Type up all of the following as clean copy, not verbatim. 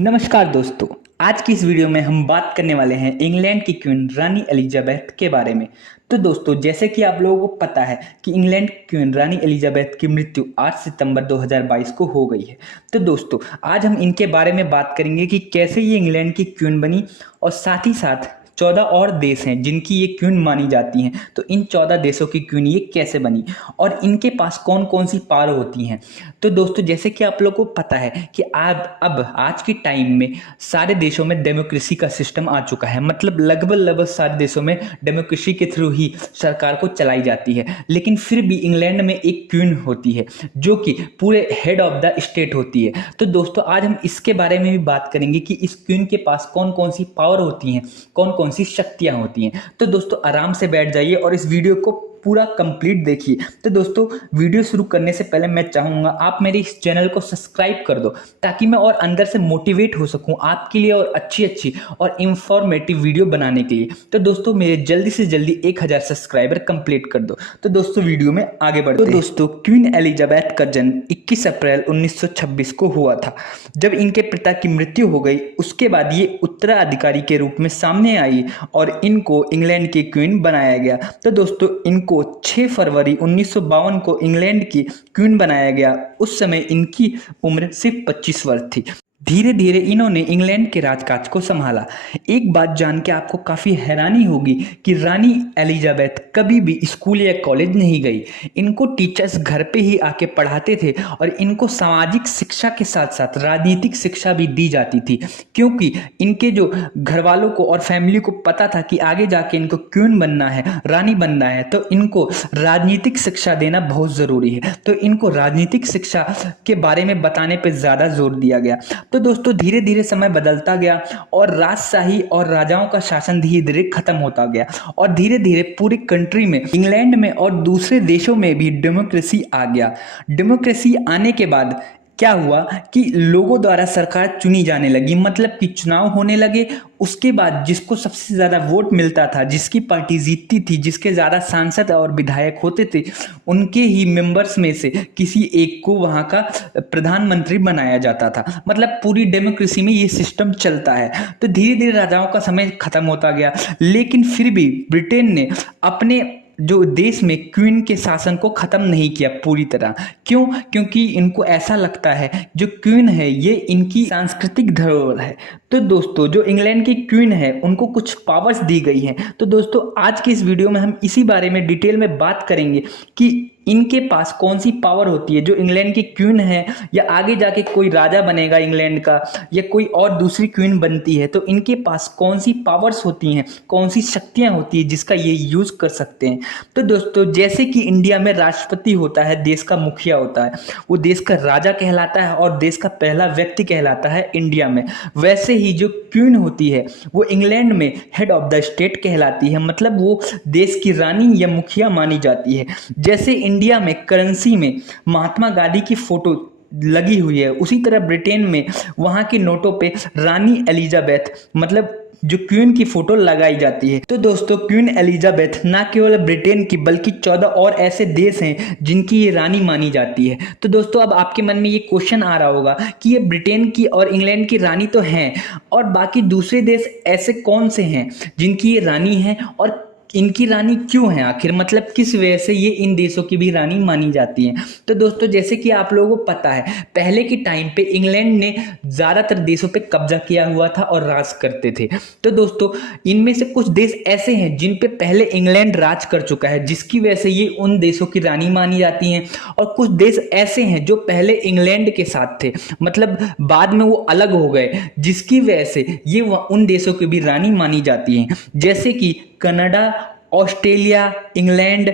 नमस्कार दोस्तों। आज की इस वीडियो में हम बात करने वाले हैं इंग्लैंड की क्वीन रानी एलिजाबेथ के बारे में। तो दोस्तों, जैसे कि आप लोगों को पता है कि इंग्लैंड की क्वीन रानी एलिजाबेथ की मृत्यु 8 सितंबर 2022 को हो गई है। तो दोस्तों, आज हम इनके बारे में बात करेंगे कि कैसे ये इंग्लैंड की क्वीन बनी, और साथ ही साथ 14 और देश हैं जिनकी ये क्वीन मानी जाती हैं। तो इन 14 देशों की क्वीन ये कैसे बनी और इनके पास कौन कौन सी पावर होती हैं। तो दोस्तों, जैसे कि आप लोगों को पता है कि अब आज के टाइम में सारे देशों में डेमोक्रेसी का सिस्टम आ चुका है। मतलब लगभग सारे देशों में डेमोक्रेसी के थ्रू ही सरकार को चलाई जाती है। लेकिन फिर भी इंग्लैंड में एक क्वीन होती है जो कि पूरे हेड ऑफ द स्टेट होती है। तो दोस्तों, आज हम इसके बारे में भी बात करेंगे कि इस क्वीन के पास कौन कौन सी पावर होती हैं, कौन कौन सी शक्तियां होती हैं। तो दोस्तों, आराम से बैठ जाइए और इस वीडियो को पूरा कंप्लीट देखिए। तो दोस्तों, वीडियो शुरू करने से पहले मैं चाहूंगा आप मेरे इस चैनल को सब्सक्राइब कर दो, ताकि मैं और अंदर से मोटिवेट हो सकूं आपके लिए और अच्छी और इंफॉर्मेटिव वीडियो बनाने के लिए। तो दोस्तों, मेरे जल्दी से जल्दी 1000 सब्सक्राइबर कंप्लीट कर दो। तो दोस्तों, वीडियो में आगे बढ़ते हैं। तो दोस्तों, क्वीन एलिजाबेथ का जन्म 21 अप्रैल 1926 को हुआ था। जब इनके पिता की मृत्यु हो गई, उसके बाद ये उत्तराधिकारी के रूप में सामने आई और इनको इंग्लैंड की क्वीन बनाया गया। तो दोस्तों, इनको 6 फरवरी 1952 को इंग्लैंड की क्वीन बनाया गया। उस समय इनकी उम्र सिर्फ 25 वर्ष थी। धीरे धीरे इन्होंने इंग्लैंड के राजकाज को संभाला। एक बात जान के आपको काफी हैरानी होगी कि रानी एलिजाबेथ कभी भी स्कूल या कॉलेज नहीं गई। इनको टीचर्स घर पे ही आके पढ़ाते थे और इनको सामाजिक शिक्षा के साथ साथ राजनीतिक शिक्षा भी दी जाती थी, क्योंकि इनके जो घर वालों को और फैमिली को पता था कि आगे जाके इनको क्वीन बनना है, रानी बनना है, तो इनको राजनीतिक शिक्षा देना बहुत जरूरी है। तो इनको राजनीतिक शिक्षा के बारे में बताने पर ज्यादा जोर दिया गया। तो दोस्तों, धीरे धीरे समय बदलता गया और राजशाही और राजाओं का शासन धीरे धीरे खत्म होता गया और धीरे धीरे पूरी कंट्री में, इंग्लैंड में और दूसरे देशों में भी डेमोक्रेसी आ गया। डेमोक्रेसी आने के बाद क्या हुआ कि लोगों द्वारा सरकार चुनी जाने लगी, मतलब कि चुनाव होने लगे। उसके बाद जिसको सबसे ज्यादा वोट मिलता था, जिसकी पार्टी जीतती थी, जिसके ज्यादा सांसद और विधायक होते थे, उनके ही मेंबर्स में से किसी एक को वहां का प्रधानमंत्री बनाया जाता था। मतलब पूरी डेमोक्रेसी में ये सिस्टम चलता है। तो धीरे धीरे राजाओं का समय खत्म होता गया, लेकिन फिर भी ब्रिटेन ने अपने जो देश में क्वीन के शासन को खत्म नहीं किया पूरी तरह। क्यों? क्योंकि इनको ऐसा लगता है जो क्वीन है ये इनकी सांस्कृतिक धरोहर है। तो दोस्तों, जो इंग्लैंड की क्वीन है उनको कुछ पावर्स दी गई हैं। तो दोस्तों, आज की इस वीडियो में हम इसी बारे में डिटेल में बात करेंगे कि इनके पास कौन सी पावर होती है, जो इंग्लैंड की क्वीन है या आगे जाके कोई राजा बनेगा इंग्लैंड का या कोई और दूसरी क्वीन बनती है, तो इनके पास कौन सी पावर्स होती हैं, कौन सी शक्तियां होती है जिसका ये यूज कर सकते हैं। तो दोस्तों, जैसे कि इंडिया में राष्ट्रपति होता है, देश का मुखिया होता है, वो देश का राजा कहलाता है और देश का पहला व्यक्ति कहलाता है इंडिया में, वैसे ही जो क्वीन होती है वो इंग्लैंड में हेड ऑफ द स्टेट कहलाती है। मतलब वो देश की रानी या मुखिया मानी जाती है। जैसे इंडिया में करेंसी में महात्मा गांधी की फोटो लगी हुई है, उसी तरह ब्रिटेन में वहां के नोटों पे रानी एलिजाबेथ मतलब जो क्वीन की फोटो लगाई जाती है। तो दोस्तों, क्वीन एलिजाबेथ ना केवल ब्रिटेन की बल्कि 14 और ऐसे देश हैं जिनकी ये रानी मानी जाती है। तो दोस्तों, अब आपके मन में ये क्वेश्चन आ रहा होगा कि ये ब्रिटेन की और इंग्लैंड की रानी तो हैं, और बाकी दूसरे देश ऐसे कौन से हैं जिनकी ये रानी है, और इनकी रानी क्यों है आखिर, मतलब किस वजह से ये इन देशों की भी रानी मानी जाती है। तो दोस्तों, जैसे कि आप लोगों को पता है, पहले के टाइम पे इंग्लैंड ने ज्यादातर देशों पे कब्जा किया हुआ था और राज करते थे। तो दोस्तों, इनमें से कुछ देश ऐसे हैं जिन पे पहले इंग्लैंड राज कर चुका है, जिसकी वजह से ये उन देशों की रानी मानी जाती हैं। और कुछ देश ऐसे हैं जो पहले इंग्लैंड के साथ थे, मतलब बाद में वो अलग हो गए, जिसकी वजह से ये उन देशों की भी रानी मानी जाती हैं। जैसे कि कनाडा, ऑस्ट्रेलिया, इंग्लैंड,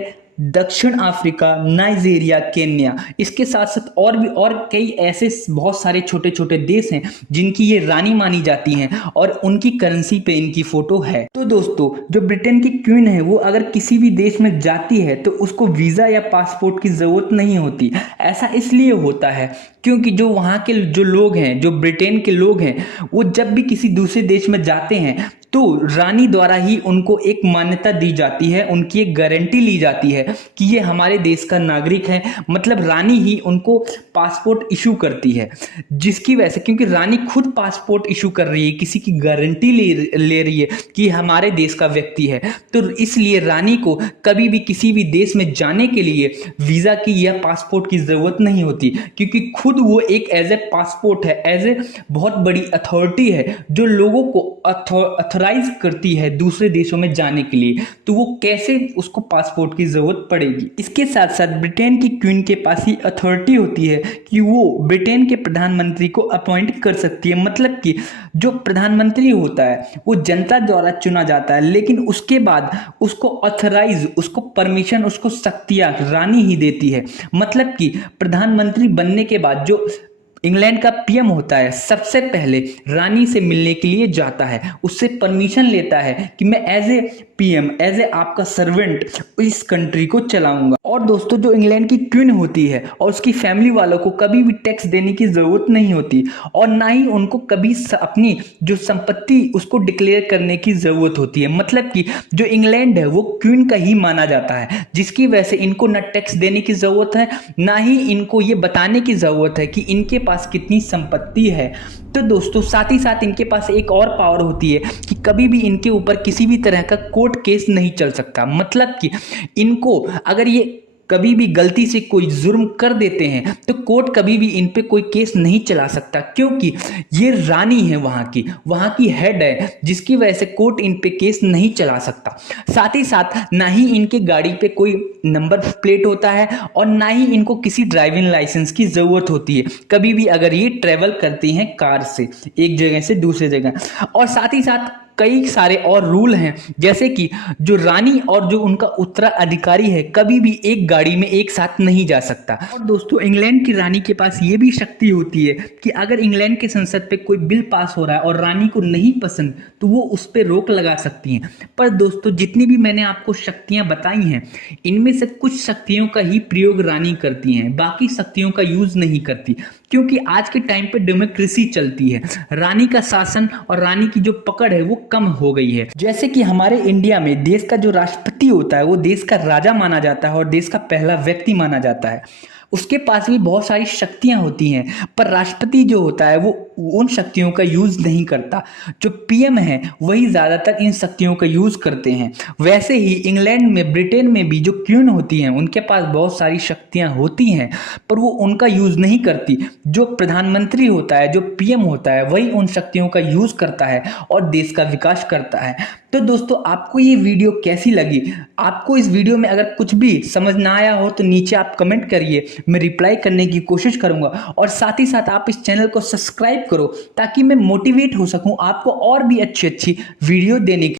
दक्षिण अफ्रीका, नाइजीरिया, केन्या। इसके साथ साथ और कई ऐसे बहुत सारे छोटे छोटे देश हैं जिनकी ये रानी मानी जाती हैं और उनकी करेंसी पे इनकी फोटो है। तो दोस्तों, जो ब्रिटेन की क्वीन है वो अगर किसी भी देश में जाती है तो उसको वीजा या पासपोर्ट की जरूरत नहीं होती। ऐसा इसलिए होता है क्योंकि जो वहाँ के जो लोग हैं, जो ब्रिटेन के लोग हैं, वो जब भी किसी दूसरे देश में जाते हैं तो रानी द्वारा ही उनको एक मान्यता दी जाती है, उनकी एक गारंटी ली जाती है कि ये हमारे देश का नागरिक है। मतलब रानी ही उनको पासपोर्ट इशू करती है, जिसकी वजह से, क्योंकि रानी खुद पासपोर्ट इशू कर रही है, किसी की गारंटी ले रही है कि हमारे देश का व्यक्ति है, तो इसलिए रानी को कभी भी किसी भी देश में जाने के लिए वीजा की या पासपोर्ट की जरूरत नहीं होती, क्योंकि खुद वो एक एज ए पासपोर्ट है, एज ए बहुत बड़ी अथॉरिटी है जो लोगों को अथोराइज करती है दूसरे देशों में जाने के लिए। तो वो कैसे उसको पासपोर्ट की जरूरत पड़ेगी। इसके साथ साथ ब्रिटेन की क्वीन के पास ही अथॉरिटी होती है कि वो ब्रिटेन के प्रधानमंत्री को अपॉइंट कर सकती है। मतलब कि जो प्रधानमंत्री होता है वो जनता द्वारा चुना जाता है, लेकिन उसके बाद उसको ऑथराइज, उसको परमिशन, उसको शक्तियां रानी ही देती है। मतलब कि प्रधानमंत्री बनने के बाद जो इंग्लैंड का पीएम होता है सबसे पहले रानी से मिलने के लिए जाता है, उससे परमिशन लेता है कि मैं as a PM, as a आपका सर्वेंट इस कंट्री को चलाऊंगा। और दोस्तों, जो इंग्लैंड की क्वीन होती है और उसकी फैमिली वालों को कभी भी टैक्स देने की जरूरत नहीं होती, और ना ही उनको कभी अपनी जो संपत्ति उसको डिक्लेयर करने की जरूरत होती है। मतलब कि जो इंग्लैंड है वो क्वीन का ही माना जाता है, जिसकी वजह से इनको ना टैक्स देने की जरूरत है, ना ही इनको ये बताने की जरूरत है कि इनके पास कितनी संपत्ति है। तो दोस्तों, साथ ही साथ इनके पास एक और पावर होती है कि कभी भी इनके ऊपर किसी भी तरह का कोर्ट केस नहीं चल सकता। मतलब कि इनको अगर ये कभी भी गलती से कोई जुर्म कर देते हैं तो कोर्ट कभी भी इन पे कोई केस नहीं चला सकता, क्योंकि ये रानी है, वहां की हेड है, जिसकी वजह से कोर्ट इन पे केस नहीं चला सकता। साथ ही साथ ना ही इनके गाड़ी पे कोई नंबर प्लेट होता है और ना ही इनको किसी ड्राइविंग लाइसेंस की जरूरत होती है कभी भी अगर ये ट्रेवल करती हैं कार से एक जगह से दूसरी जगह। और साथ ही साथ कई सारे और रूल हैं, जैसे कि जो रानी और जो उनका उत्तराधिकारी है कभी भी एक गाड़ी में एक साथ नहीं जा सकता। और दोस्तों, इंग्लैंड की रानी के पास ये भी शक्ति होती है कि अगर इंग्लैंड के संसद पे कोई बिल पास हो रहा है और रानी को नहीं पसंद तो वो उस पर रोक लगा सकती हैं। पर दोस्तों, जितनी भी मैंने आपको शक्तियां बताई हैं इनमें से कुछ शक्तियों का ही प्रयोग रानी करती हैं, बाकी शक्तियों का यूज नहीं करती, क्योंकि आज के टाइम पे डेमोक्रेसी चलती है। रानी का शासन और रानी की जो पकड़ है वो कम हो गई है। जैसे कि हमारे इंडिया में देश का जो राष्ट्रपति होता है वो देश का राजा माना जाता है और देश का पहला व्यक्ति माना जाता है। उसके पास भी बहुत सारी शक्तियां होती हैं, पर राष्ट्रपति जो होता है वो उन शक्तियों का यूज नहीं करता। जो पीएम है वही ज्यादातर इन शक्तियों का यूज करते हैं। वैसे ही इंग्लैंड में, ब्रिटेन में भी जो क्वीन होती हैं उनके पास बहुत सारी शक्तियां होती हैं, पर वो उनका यूज नहीं करती। जो प्रधानमंत्री होता है, जो पीएम होता है, वही उन शक्तियों का यूज करता है और देश का विकास करता है। तो दोस्तों, आपको ये वीडियो कैसी लगी? आपको इस वीडियो में अगर कुछ भी समझ ना आया हो तो नीचे आप कमेंट करिए, मैं रिप्लाई करने की कोशिश करूंगा। और साथ ही साथ आप इस चैनल को सब्सक्राइब करो ताकि मैं मोटिवेट हो सकूं आपको और भी अच्छी अच्छी वीडियो देने की।